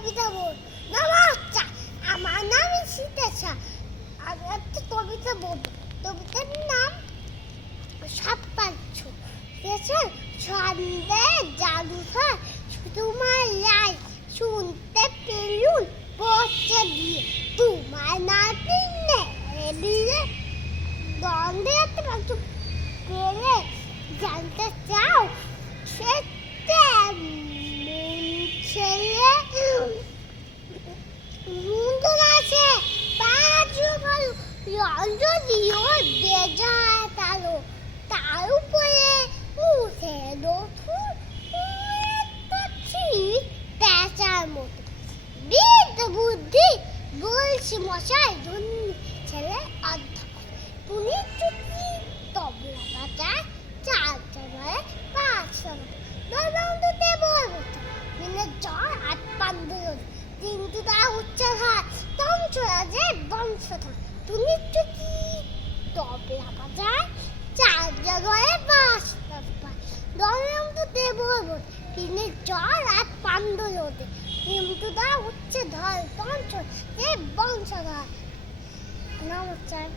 কবিতা বল। নমস্কার, আমার নাম সীতাশা। আমি একটা কবিতা বলবো। কবিতার নাম সাপ্পাচ্ছ। ছন্দে জাদুঘর তোমার লাই শুনতে পেলুন পচে দিয়ে তোমার না পিনে দিয়ে গন্ধে একটা পাচ্ছ পেলে জানতে চাও সে ছেলে মুন্ডু আছে পাঁচু ভালো যদিও বেজায় কালো তার উপরে উঠে নতুন পেঁচার মতো বিদ বুদ্ধি বলছি মশাই ধন্য ছেলে অধ্যাপক তুমি চুক্তি তবলা বাজায় চার চার পাঁচ নন্দতে বলবো দিনের জ্বর হাত পান্ডুর কিন্তু তা উচ্চার হয় তঞ্চরাজে বংশধর তুমি চুক্তি তবলা বাজায় চার জায়গায় বাস নন্দতে বলবো দিনের জ্বর হাত পান্ডুর কিন্তু তা উচ্চ ধর তঞ্চর যে বংশধর। নমস্কার।